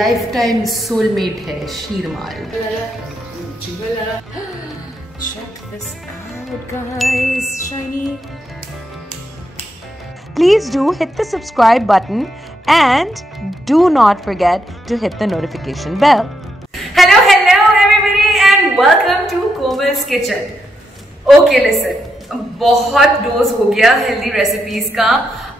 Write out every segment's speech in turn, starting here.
Life time soulmate है sheermal. Check this out, guys. Shiny. Please do hit the subscribe button and do not forget to hit the notification bell. Hello everybody and welcome to Komal's Kitchen. Okay, listen. बहुत dose हो गया healthy recipes का।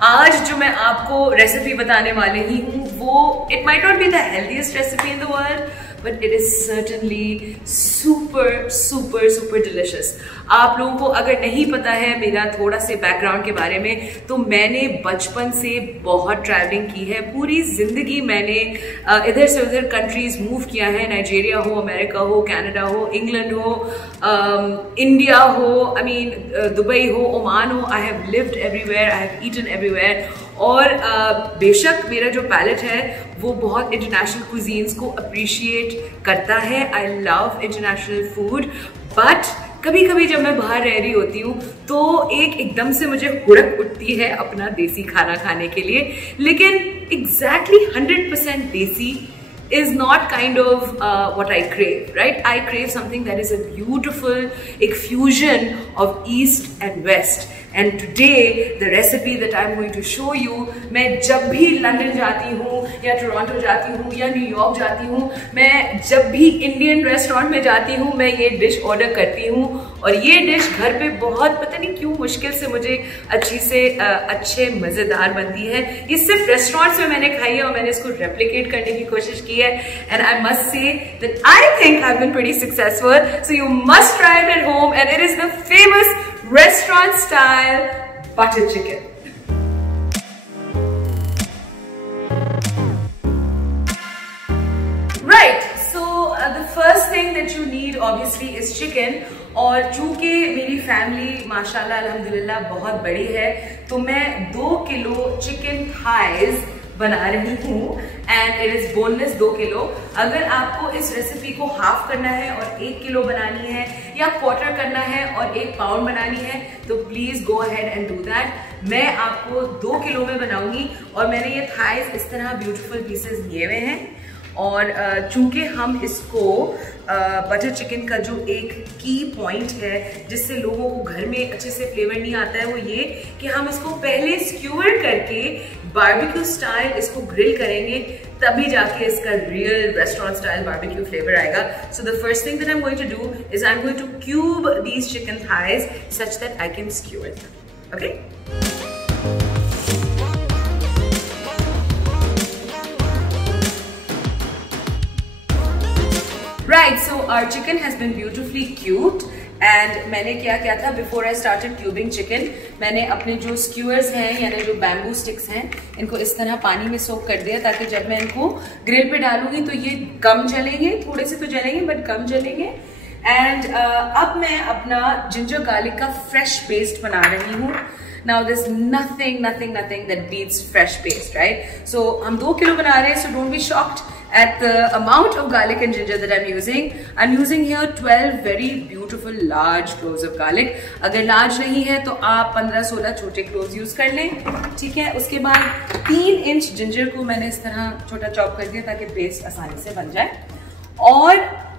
आज जो मैं आपको recipe बताने वाली ही हूँ वो it might not be the healthiest recipe in the world, but it is certainly super super super delicious. आप लोगों को अगर नहीं पता है मेरा थोड़ा से बैकग्राउंड के बारे में, तो मैंने बचपन से बहुत ट्रैवलिंग की है। पूरी जिंदगी मैंने इधर से उधर कंट्रीज मूव किया है। नाइजीरिया हो, अमेरिका हो, कनाडा हो, इंग्लैंड हो, इंडिया हो, आई मीन दुबई हो, ओमान हो। I have lived everywhere, I have eaten everywhere. और बेशक मेरा जो पैलेट है वो बहुत इंटरनेशनल कुजीन्स को अप्रिशिएट करता है। I love international food, but कभी कभी जब मैं बाहर रह रही होती हूँ तो एकदम से मुझे हुड़क उठती है अपना देसी खाना खाने के लिए। लेकिन एग्जैक्टली 100% देसी is not kind of what I crave, right? I crave something that is a beautiful fusion of East and West. And today the recipe that I'm going to show you, मैं जब भी London जाती हूँ या Toronto जाती हूँ या New York जाती हूँ, मैं जब भी इंडियन रेस्टोरेंट में जाती हूँ मैं ये डिश ऑर्डर करती हूँ। और ये डिश घर पे बहुत पता नहीं क्यों मुश्किल से मुझे अच्छे मज़ेदार बनती है। ये सिर्फ रेस्टोरेंट्स में मैंने खाई है और मैंने इसको रेप्लिकेट करने की कोशिश की है। And I must say that I think I have been pretty successful, so you must try it at home. And it is the famous restaurant style butter chicken. Right, so the first thing that you need obviously is chicken. और चूंकि मेरी family माशाल्लाह अल्हम्दुलिल्लाह बहुत बड़ी है, तो मैं 2 किलो चिकन थाइज बना रही हूँ। And it is boneless 2 kilo. अगर आपको इस रेसिपी को हाफ करना है और 1 किलो बनानी है, या क्वार्टर करना है और 1 पाउंड बनानी है, तो please go ahead and do that. मैं आपको 2 किलो में बनाऊंगी और मैंने ये थाइज इस तरह ब्यूटीफुल पीसेस लिए हुए हैं। और चूंकि हम इसको बटर चिकन का जो एक की पॉइंट है जिससे लोगों को घर में अच्छे से फ्लेवर नहीं आता है, वो ये कि हम इसको पहले स्क्यूअर करके बारबेक्यू स्टाइल इसको ग्रिल करेंगे, तभी जाके इसका real restaurant style barbecue flavour आएगा। So the first thing that I am going to do is I am going to cube these chicken thighs such that I can skewer them. Okay, right, so our chicken has been beautifully cubed. And मैंने क्या किया था before I started cubing chicken, मैंने अपने जो skewers हैं यानी जो बैम्बू स्टिक्स हैं इनको इस तरह पानी में सोक कर दिया, ताकि जब मैं इनको ग्रिल पे डालूंगी तो ये कम जलेंगे, थोड़े से तो जलेंगे बट कम जलेंगे। एंड अब मैं अपना जिंजर गार्लिक का फ्रेश पेस्ट बना रही हूँ। Now there's nothing that beats fresh paste, right? So हम 2 किलो बना रहे हैं, so don't be shocked at the amount of garlic and ginger that I'm using. I'm using here 12 very beautiful large cloves of garlic. अगर large नहीं है तो आप 15-16 छोटे cloves यूज कर लें, ठीक है। उसके बाद 3 इंच जिंजर को मैंने इस तरह छोटा चॉप कर दिया ताकि पेस्ट आसानी से बन जाए। और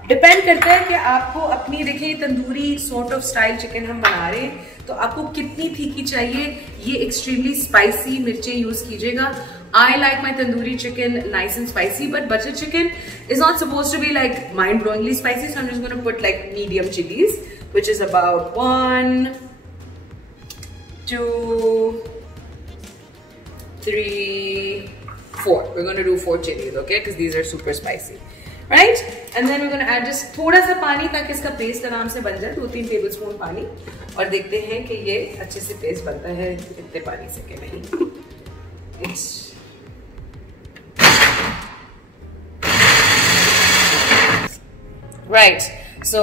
डिपेंड करता है कि आपको अपनी, देखिए tandoori sort of style chicken हम बना रहे हैं, तो आपको कितनी फीकी चाहिए। ये एक्सट्रीमली स्पाइसी मिर्चें यूज कीजिएगा। I like my tandoori chicken nice and spicy, but butter chicken is not supposed to be like mind-blowingly spicy, so I'm just going to put like medium chilies, which is about 1, 2, 3, 4. We're going to do 4 chilies, okay? Because these are super spicy, right? And then we're going to add just थोड़ा सा पानी ताकि इसका paste आराम से बन जाए, 2-3 tablespoon पानी। और देखते हैं कि ये अच्छे से पेस्ट बनता है इतने पानी से कि नहीं। Right, so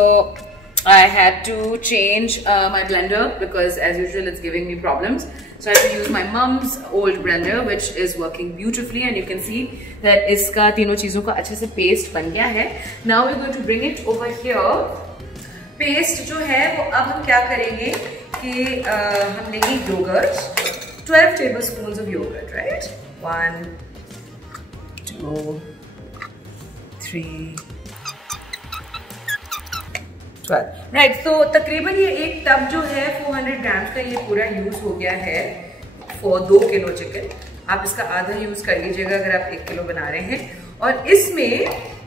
I had to change my blender because as usual it's giving me problems. So I have to use my mom's old blender which is working beautifully, and you can see that इसका तीनों चीजों का अच्छे से paste बन गया है। Now we're going to bring it over here. Paste जो है वो अब हम क्या करेंगे कि हम लेंगे yogurt, 12 tablespoons of yogurt, right? 1, 2, 3, 12. Right, तो तकरीबन ये एक टब जो है 400 ग्राम का ये पूरा यूज हो गया है फॉर 2 किलो चिकन. आप इसका आधा यूज कर लीजिएगा अगर आप 1 किलो बना रहे हैं. और इसमें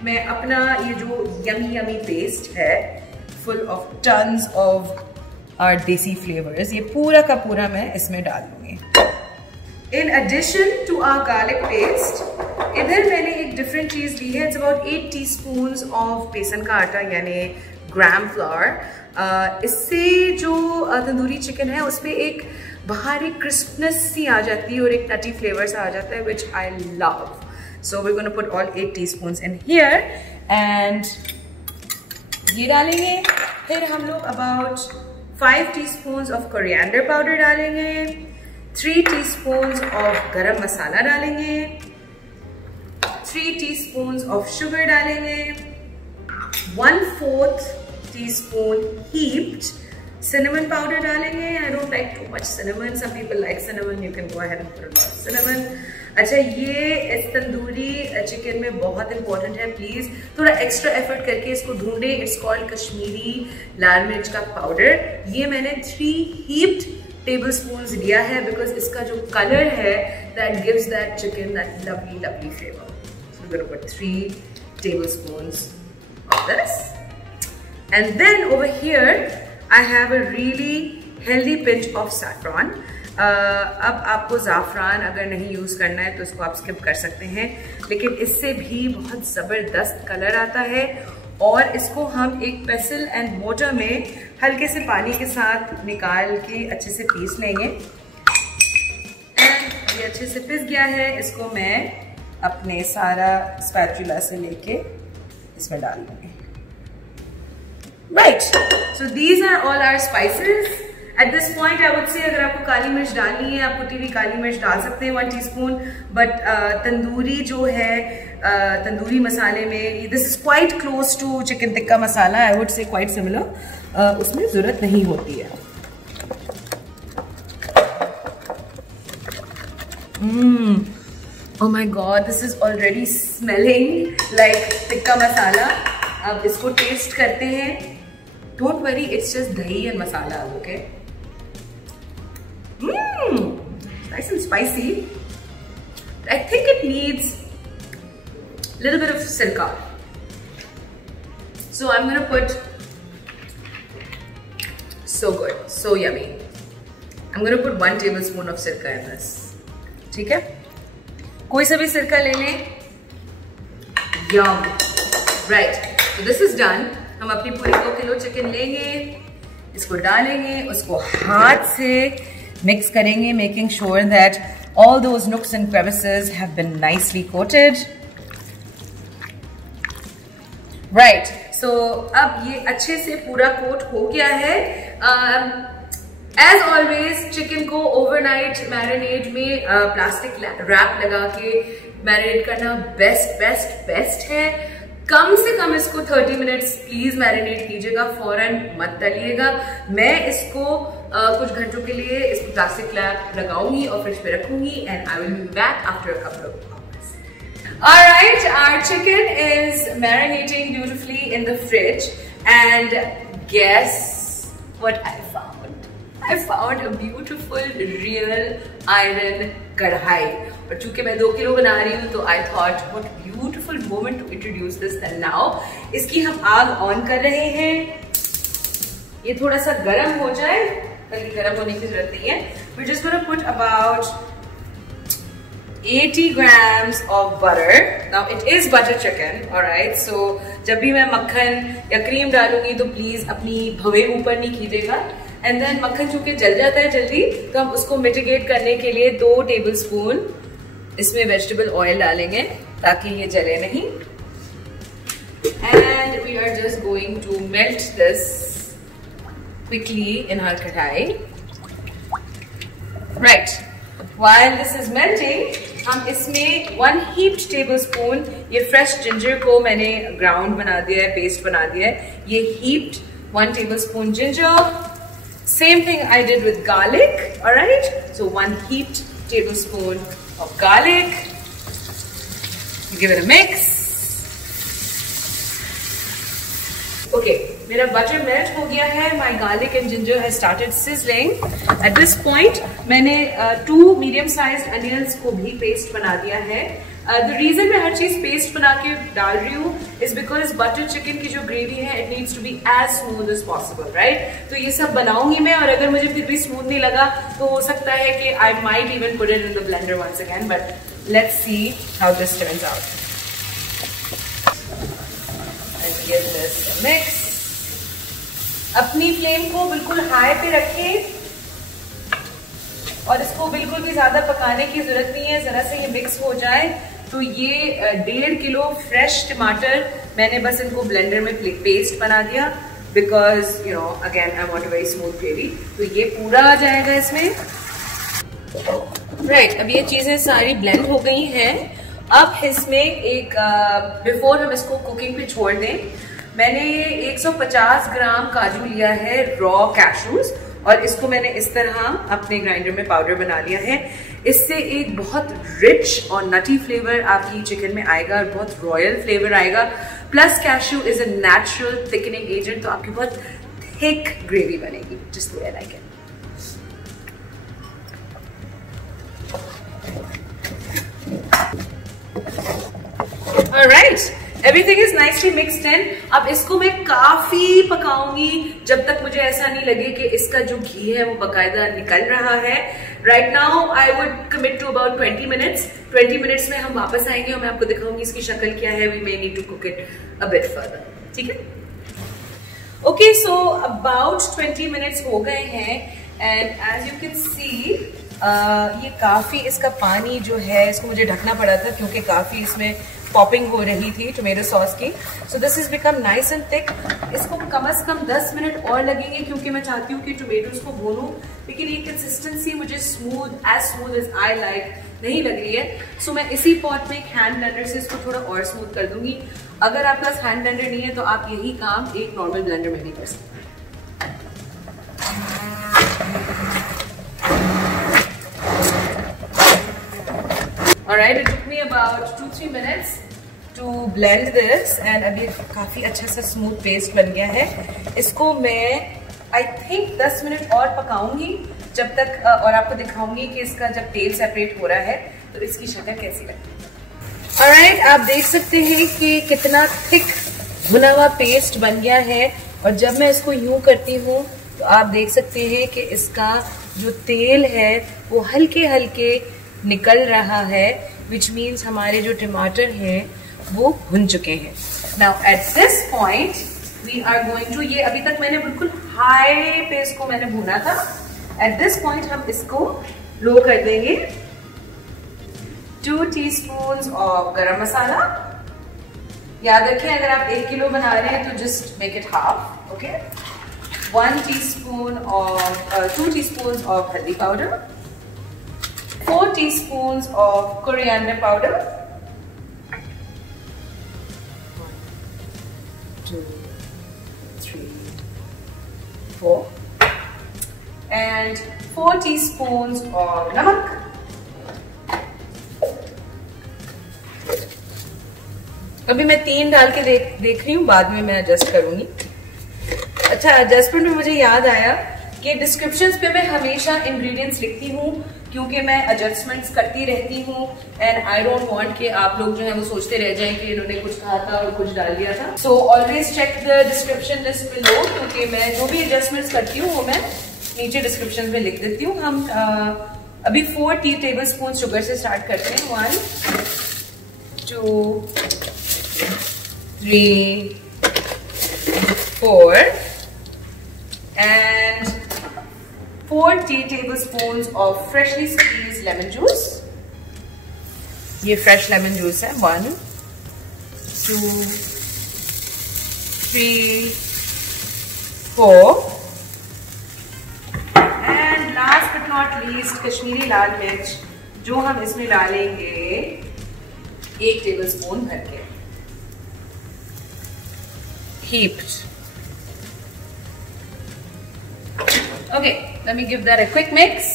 मैं अपना ये जो यमी यमी पेस्ट है full of tons of our desi flavours, ये पूरा का पूरा मैं इसमें डाल दूंगी. In addition to our garlic paste, इधर मैंने एक डिफरेंट चीज ली है. इट्स अबाउट 8 टीस्पून्स ऑफ बेसन का आटा यानी ग्राम फ्लावर. इससे जो तंदूरी चिकन है उसमें एक बाहर एक क्रिस्पनेस सी आ जाती है और एक नटी फ्लेवर सा आ जाता है, which I love. So we gonna put all 8 teaspoons in here and ये डालेंगे. फिर हम लोग about 5 teaspoons of coriander powder डालेंगे, 3 टीस्पून्स ऑफ गरम मसाला डालेंगे, 3 टीस्पून्स ऑफ शुगर डालेंगे, 1/4 टीस्पून heaped cinnamon powder डालेंगे. I don't like too much cinnamon. Some people like cinnamon. You can go ahead and put a lot of cinnamon. अच्छा, ये इस tandoori chicken में बहुत इंपॉर्टेंट है. प्लीज थोड़ा एक्स्ट्रा एफर्ट करके इसको ढूंढें. इट्स कॉल्ड कश्मीरी लाल मिर्च का पाउडर. ये मैंने 3 heaped tablespoons लिया है बिकॉज इसका जो कलर है that gives that chicken that lovely flavor. So we're gonna put 3 tablespoons of this. And then over here I have a really healthy pinch of saffron. अब आपको ज़ाफ़रान अगर नहीं यूज़ करना है तो इसको आप स्किप कर सकते हैं, लेकिन इससे भी बहुत ज़बरदस्त कलर आता है. और इसको हम एक पेसल एंड मोटर में हल्के से पानी के साथ निकाल के अच्छे से पीस लेंगे. एंड ये अच्छे से पिस गया है. इसको मैं अपने सारा स्पैचुला से लेके इसमें डाल दूँगी. Right, so these are all our spices. At this point, I would say अगर आपको काली मिर्च डालनी है आप कुटी हुई काली मिर्च डाल सकते हैं 1 टीस्पून. बट तंदूरी जो है तंदूरी मसाले में this is quite close to chicken tikka masala. I would say quite similar. उसमें ज़रूरत नहीं होती है. Oh my God, this is already smelling like tikka masala. अब इसको टेस्ट करते हैं. Don't worry, it's just dahi and masala, okay? Nice and spicy. I think it needs a little bit of sirka. So I'm gonna put, so good, so yummy. I'm gonna put 1 tablespoon of sirka in this. ठीक है? कोई सा भी सिरका ले लें. Yum. Right. So this is done. हम अपनी पूरी 2 किलो चिकन लेंगे, इसको डालेंगे, उसको हाथ से मिक्स करेंगे, making sure that all those nooks and crevices have been nicely coated. Right, so अब ये अच्छे से पूरा कोट हो गया है. एज ऑलवेज चिकन को ओवरनाइट मैरिनेट में प्लास्टिक रैप लगा के मैरिनेट करना बेस्ट है. कम से कम इसको 30 मिनट्स प्लीज मैरिनेट कीजिएगा, फौरन मत तलिएगा. मैं इसको कुछ घंटों के लिए इसको प्लास्टिक रैप लगाऊंगी और फ्रिज पे रखूंगी and I will be back after a couple of hours. Alright, our chicken is marinating beautifully in the fridge and guess what I found? I found a beautiful real iron कढ़ाई. और चूंकि मैं 2 kilo बना रही हूँ तो I thought what beautiful moment to introduce this. And now इसकी हम आग ऑन कर रहे हैं. ये थोड़ा सा गर्म हो जाए, बल्कि गर्म होने की जरूरत नहीं है. We're just gonna put about 80 grams of butter. Now it is butter chicken, alright. So जब भी मैं मक्खन या क्रीम डालूंगी तो प्लीज अपनी भवे ऊपर नहीं कीजिएगा. एंड देन मक्खन चूंकि जल जाता है जल्दी तो हम उसको मिटिगेट करने के लिए 2 टेबलस्पून इसमें वेजिटेबल ऑयल डालेंगे ताकि ये जले नहीं. And we are just going to melt this quickly in our kadhai. Right, while this is melting हम इसमें 1 heaped tablespoon ये फ्रेश जिंजर को मैंने ग्राउंड बना दिया है, पेस्ट बना दिया है. ये heaped 1 tablespoon ginger. Same thing I did with garlic, alright? So 1 heaped tablespoon of garlic. You give it a mix. Okay, मेरा बटर मेल्ट हो गया है, my garlic and ginger has started sizzling. At this point मैंने 2 medium sized onions को भी paste बना दिया है। द रीजन मैं हर चीज पेस्ट बना के डाल रही हूँ इज बिकॉज बटर चिकन की जो ग्रेवी है it needs to be as smooth as possible, right? तो ये सब बनाऊंगी मैं, और अगर मुझे फिर भी स्मूथ नहीं लगा तो हो सकता है कि I might even put it in the blender once again, but let's see how this turns out. Give this a mix. अपनी फ्लेम को बिल्कुल हाई पे रखें और इसको बिल्कुल भी ज्यादा पकाने की जरूरत नहीं है। जरा से ये मिक्स हो जाए तो ये 1.5 किलो फ्रेश टमाटर मैंने बस इनको ब्लेंडर में पेस्ट बना दिया because you know again I want a very smooth gravy. तो ये पूरा आ जाएगा इसमें, राइट? अब ये चीजें सारी ब्लेंड हो गई हैं। अब इसमें एक बिफोर हम इसको कुकिंग पे छोड़ दें, मैंने ये 150 ग्राम काजू लिया है, रॉ कैशूज, और इसको मैंने इस तरह अपने ग्राइंडर में पाउडर बना लिया है। इससे एक बहुत रिच और नटी फ्लेवर आपकी चिकन में आएगा और बहुत रॉयल फ्लेवर आएगा। Plus cashew is a natural thickening agent, तो आपकी बहुत थिक ग्रेवी बनेगी, just the way I like it. Alright, everything is nicely mixed in. अब इसको मैं काफी पकाऊंगी जब तक मुझे ऐसा नहीं लगे कि इसका जो घी है वो बकायदा निकल रहा है। Right now I would commit to about 20 minutes. 20 minutes में हम वापस आएंगे और मैं आपको दिखाऊंगी इसकी शक्ल क्या है। We may need to cook it a bit further. ठीक है? Okay, so about 20 minutes हो गए हैं and as you can see ये काफी इसका पानी जो है इसको मुझे ढकना पड़ा था क्योंकि काफी इसमें पॉपिंग हो रही थी टोमेटो सॉस की। So this is become nice and thick. इसको कम से कम 10 मिनट और लगेंगे क्योंकि मैं चाहती हूँ कि टोमेटोज को भूनूं, लेकिन ये कंसिस्टेंसी मुझे स्मूथ एज आई लाइक नहीं लग रही है। सो मैं इसी पॉट में एक हैंड ब्लेंडर से इसको थोड़ा और स्मूथ कर दूंगी। अगर आपके पास हैंड ब्लेंडर नहीं है तो आप यही काम एक नॉर्मल ब्लेंडर में भी कर सकते हैं। Alright, it took me about 2-3 minutes to blend this and अभी काफी अच्छा सा स्मूथ पेस्ट बन गया है। इसको मैं I think 10 मिनट और पकाऊंगी जब तक और आपको दिखाऊंगी कि इसका जब तेल सेपरेट हो रहा है तो इसकी शक्ल कैसी लगती है। Alright, आप देख सकते हैं कि कितना थिक भुना हुआ पेस्ट बन गया है और जब मैं इसको यूं करती हूँ तो आप देख सकते हैं कि इसका जो तेल है वो हल्के हल्के निकल रहा है, विच मीन्स हमारे जो टमाटर हैं वो भुन चुके हैं। Now at this point we are going to, ये अभी तक मैंने बिल्कुल हाई पे इसको मैंने भुना था। एट दिस पॉइंट हम इसको लो कर देंगे। 2 टीस्पून्स ऑफ गरम मसाला। याद रखें अगर आप 1 किलो बना रहे हैं तो just make it half, okay. 2 teaspoons of हल्दी powder, 4 teaspoons of coriander powder, 1, 2, 3, 4, and 4 teaspoons of namak, अभी मैं 3 डाल के देख रही हूँ, बाद में मैं एडजस्ट करूंगी। अच्छा, एडजस्टमेंट में मुझे याद आया कि डिस्क्रिप्शंस पे मैं हमेशा इंग्रेडिएंट्स लिखती हूँ क्योंकि मैं एडजस्टमेंट्स करती रहती हूँ एंड आई डोंट वांट कि आप लोग जो है वो सोचते रह जाएं कि इन्होंने कुछ कहा था और कुछ डाल दिया था। So always check the description list below, क्योंकि मैं जो भी एडजस्टमेंट्स करती हूँ वो मैं नीचे डिस्क्रिप्शन में लिख देती हूँ। हम अभी 4 टेबल स्पून शुगर से स्टार्ट करते हैं। 1, 2, 3, 4 and 4 tablespoons of freshly squeezed lemon juice. ये fresh lemon juice है। 1, 2, 3, 4 and last but not least Kashmiri लाल मिर्च जो हम इसमें डालेंगे 1 टेबलस्पून भर के, heaped. Okay, let me give that a quick mix.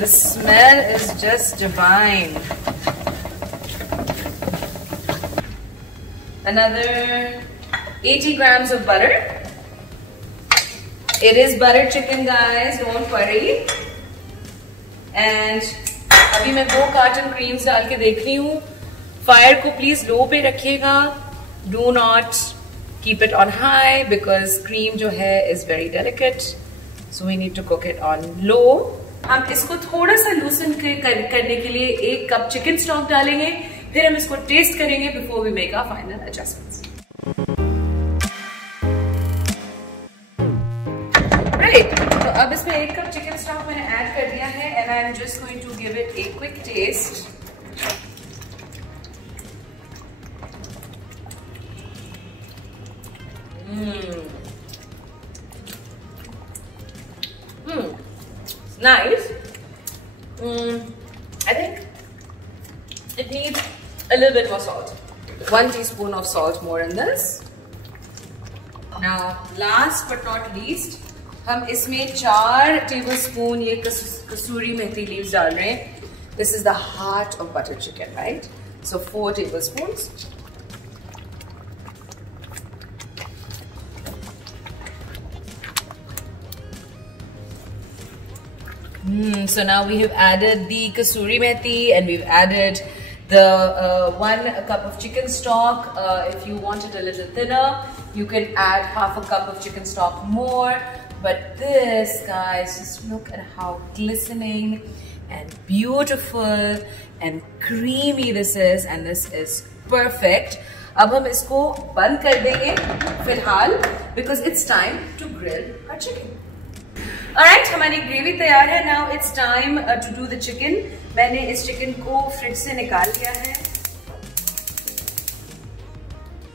The smell is just divine. another 80 grams of butter. It is buttered chicken, guys, don't worry. And अभी मैं 2 carton creams डाल के देख रही हूँ. फायर को प्लीज लो पे रखिएगा. Do not keep it on high because cream जो है is very delicate. So we need to cook it on low. हम इसको थोड़ा सा लूसन करने के लिए 1 कप चिकन स्टॉक डालेंगे. फिर हम इसको टेस्ट करेंगे before we make our final adjustments. Right. तो अब इसमें 1 कप चिकन स्टॉक मैंने ऐड कर दिया है and I'm just going to give it a quick taste. Nice. I think it needs a little bit more salt. 1 teaspoon of salt more in this. Now, last but not least, हम इसमें 4 tablespoon ये कसूरी मेथी leaves डाल रहे हैं. This is the heart of butter chicken, right? So 4 tablespoons. So now we have added the kasuri methi and we've added the 1 cup of chicken stock. If you want it a little thinner, you can add half a cup of chicken stock more. But this, guys, just look at how glistening and beautiful and creamy this is, and this is perfect. अब हम इसको बंद कर देंगे फिलहाल because it's time to grill our chicken. Alright, हमारी gravy तैयार है. Now it's time to do the chicken. मैंने इस चिकन को फ्रिज से निकाल लिया है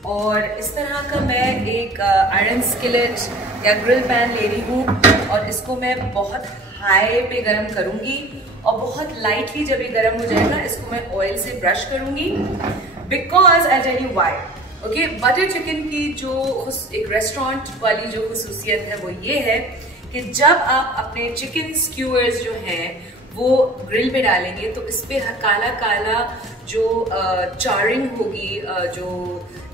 और इस तरह का मैं एक आयरन स्किलेट या ग्रिल पैन ले रही हूँ और इसको मैं बहुत हाई पे गरम करूंगी और बहुत लाइटली जब ये गरम हो जाएगा इसको मैं ऑयल से ब्रश करूंगी. Because I tell you why. Okay, butter chicken की जो एक रेस्टोरेंट वाली जो खुसूसियत है वो ये है कि जब आप अपने चिकन स्क्यूअर्स जो हैं वो ग्रिल पे डालेंगे तो इस पे काला काला जो चारिंग होगी, जो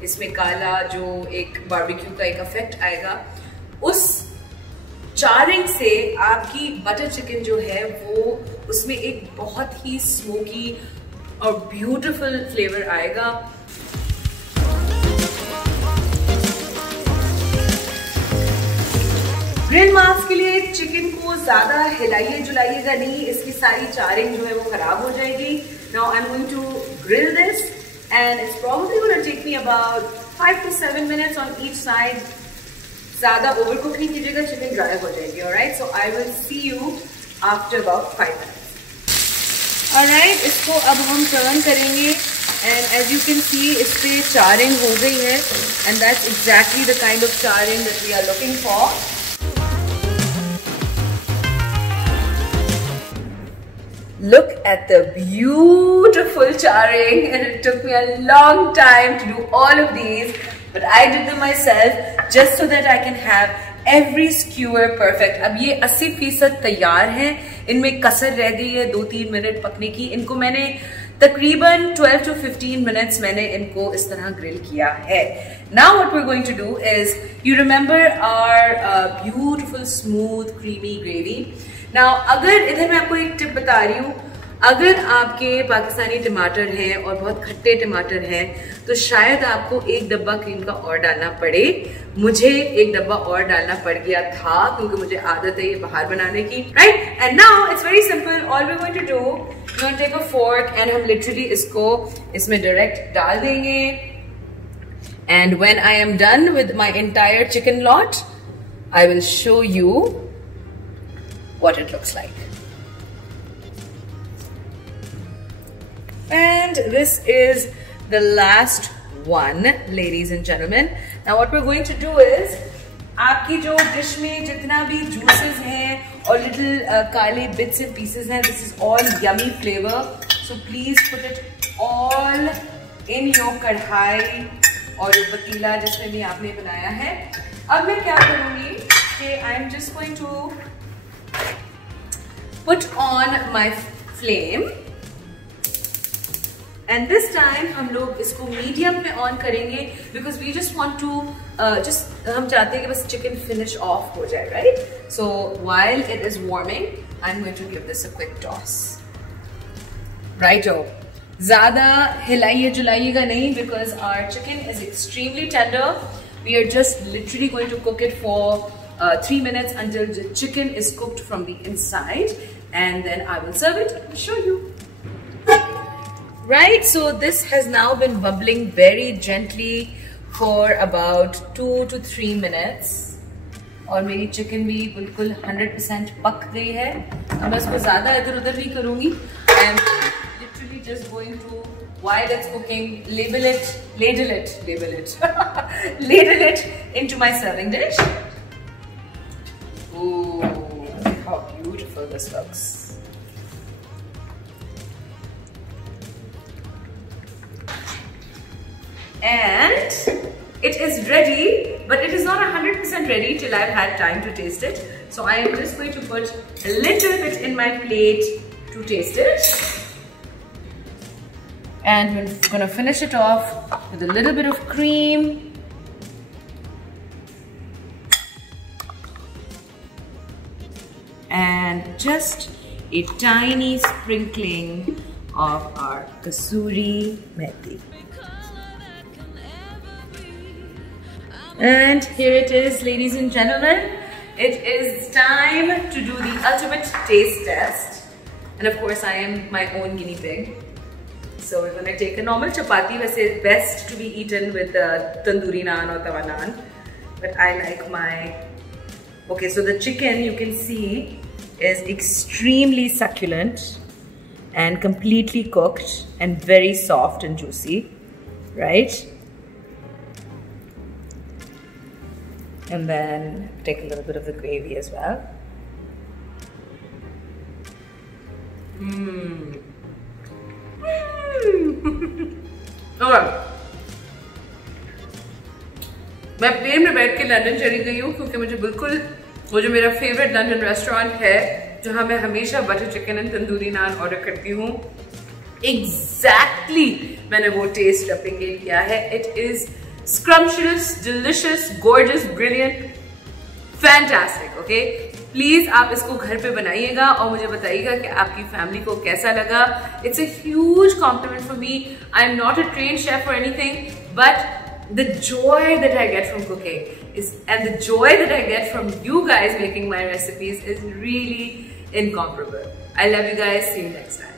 इसमें काला जो एक बारबेक्यू का एक इफेक्ट आएगा, उस चारिंग से आपकी बटर चिकन जो है वो उसमें एक बहुत ही स्मोकी और ब्यूटीफुल फ्लेवर आएगा. ग्रिल मार्क्स के लिए चिकन को ज्यादा हिलाइए जुलाइएगा नहीं, इसकी सारी चारिंग जो है वो खराब हो जाएगी. Now I am going to grill this and it's probably gonna take me about 5 to 7 minutes on each side. ज्यादा ओवर कुक नहीं कीजिएगा, चिकन ड्राई हो जाएगी. Alright, so I will see you after about 5 minutes. Alright, इसको अब हम turn करेंगे and as you can see इस पे चारिंग हो गई है and that's exactly the kind of charring that we are looking for. Look at the beautiful charring, and it took me a long time to do all of these, but I did them myself just so that I can have every skewer perfect. अब ये 80% तैयार हैं, इनमें कसर रह गई है 2-3 minute पकने की. इनको मैंने तकरीबन 12 to 15 minutes मैंने इनको इस तरह ग्रिल किया है. Now what we're going to do is, you remember our beautiful smooth creamy gravy. Now अगर इधर मैं आपको एक टिप बता रही हूँ, अगर आपके पाकिस्तानी टमाटर हैं और बहुत खट्टे टमाटर हैं तो शायद आपको 1 डब्बा क्रीम का और डालना पड़े. मुझे 1 डब्बा और डालना पड़ गया था क्योंकि मुझे आदत है ये बाहर बनाने की. Right, and now it's very simple. All we going to do, we going to take a fork and हम लिटरली इसको इसमें डायरेक्ट डाल देंगे. And when I am done with my entire chicken lot I will show you what it looks like. And this is the last one, ladies and gentlemen. Now what we're going to do is, आपकी जो dish में जितना भी juices हैं और little काले bits and pieces हैं, this is all yummy flavor. So please put it all in your कढ़ाई और your पतीला जिसमें भी आपने बनाया है. अब मैं क्या करूँगी कि I'm just going to put on my flame and this time हम लोग इसको मीडियम पे ऑन करेंगे because we just want to हम चाहते हैं कि बस चिकन फिनिश ऑफ हो जाए, right? So while it is warming I am going to give this a quick toss. Righto, ज्यादा हिलाइए जुलाइएगा नहीं because our chicken is extremely tender. We are just literally going to cook it for 3 minutes until the chicken is cooked from the inside, and then I will serve it and show you. Right, so this has now been bubbling very gently for about 2 to 3 minutes. और मेरी chicken भी बिल्कुल 100% पक गई है. अब मैं इसको ज़्यादा इधर उधर नहीं करूँगी. I am literally just going to, while it's cooking, ladle it into my serving dish. Ooh, how beautiful this looks. And it is ready, but it is not 100% ready till I've had time to taste it. So I am just going to put a little bit in my plate to taste it. And we're gonna finish it off with a little bit of cream. And just a tiny sprinkling of our kasuri methi. And here it is, ladies and gentlemen. It is time to do the ultimate taste test. And of course, I am my own guinea pig. So we're going to take a normal chapati. Waise best to be eaten with tandoori naan or tawa naan. But I like my... Okay, so the chicken, you can see, is extremely succulent and completely cooked and very soft and juicy, right? And then take a little bit of the gravy as well. Okay. मैं plane में बैठ के London चली गई हूँ क्योंकि मुझे बिल्कुल वो जो मेरा फेवरेट लंदन रेस्टोरेंट है जहाँ मैं हमेशा butter chicken and tandoori naan order करती हूँ, एग्जैक्टली मैंने वो टेस्ट रेप्लिकेट किया है. It is scrumptious, delicious, gorgeous, brilliant, fantastic. Okay, please आप इसको घर पे बनाइएगा और मुझे बताइएगा कि आपकी फैमिली को कैसा लगा. It's a huge compliment for me. I am not a trained chef or anything, but the joy that I get from cooking and the joy that I get from you guys making my recipes is really incomparable. I love you guys. See you next time.